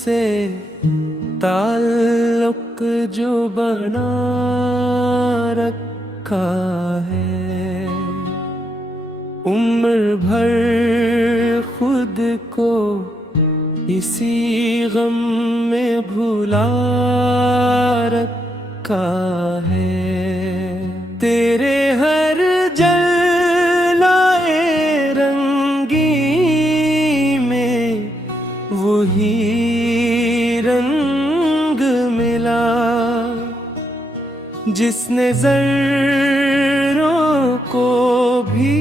से ताल्लुक जो बना रखा है, उम्र भर खुद को इसी गम में भुला रखा है। तेरे हर जलाए रंगी में वही रंग मिला, जिसने ज़र्रों को भी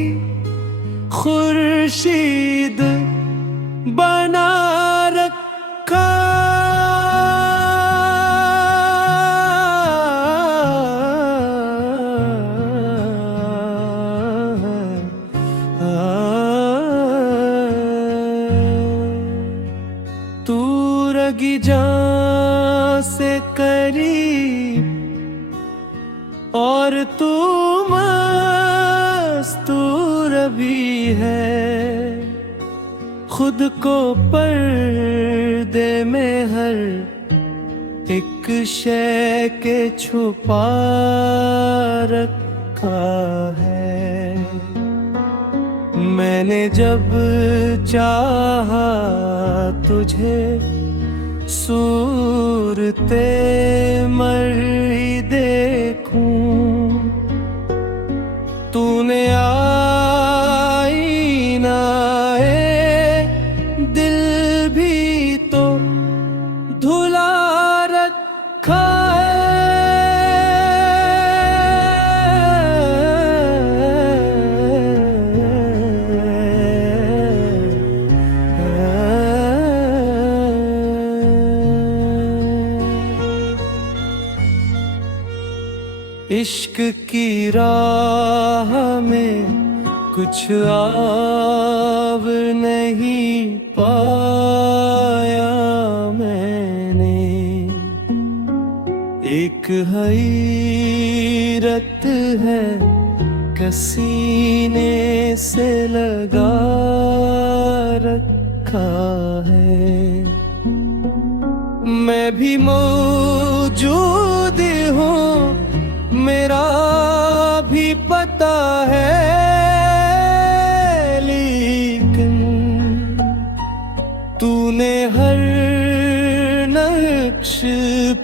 खुर्शीद बना रखा। तू रगी जान से करीब और तू मस्तूर भी है, खुद को पर्दे में हर एक शय के छुपा रखा है। मैंने जब चाहा तुझे सूरते मर्ई देखूं, तूने आईनाए दिल भी तो धुला रखा इश्क की राह में कुछ आव नहीं पाया मैंने, एक हैरत है सीने से लगा रखा है। मैं भी मौजूद हूँ, मेरा भी पता है, लेकिन तूने हर नक्श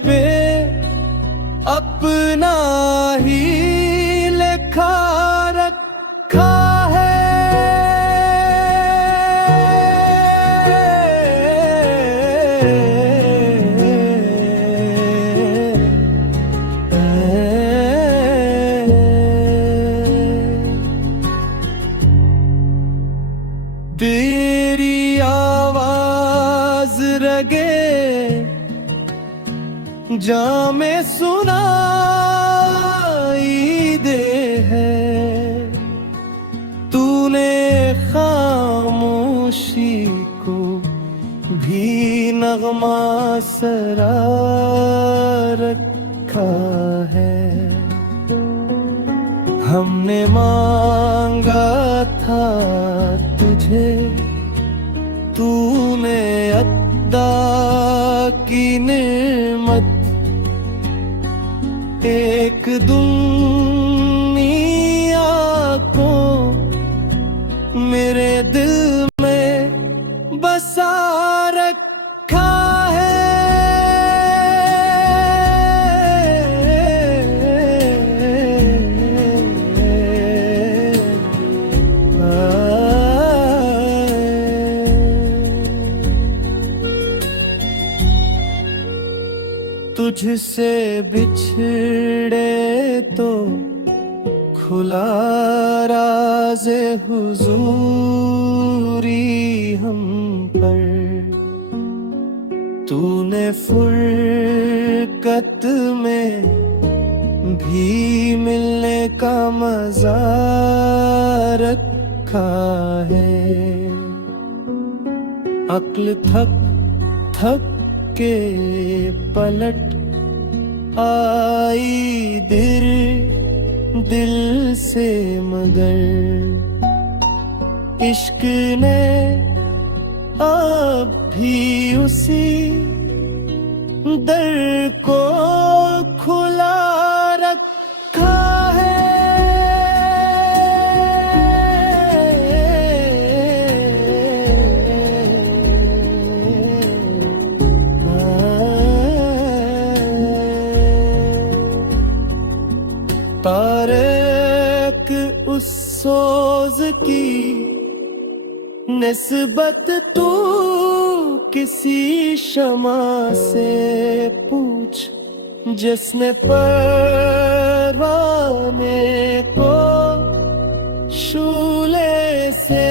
पे अपना ही लिखा रखा है। तेरी आवाज रगे जामे सुनाई दे है, तूने खामोशी को भी नगमा सरा रखा है। हमने मांगा था तुझे, तूने अता की नेमत, एक दुनिया को मेरे दिल में बसा रखा है। तुझसे बिछड़े तो खुला राज़े हुजूरी हम पर, तूने फुरकत में भी मिलने का मज़ा रखा है। अक्ल थक थक के पलट आई दिल से, मगर इश्क ने अब भी उसी दर को खुला रखा है। तारक उस सोज की निस्बत तू किसी शमा से पूछ, जिसने परवाने को शूले से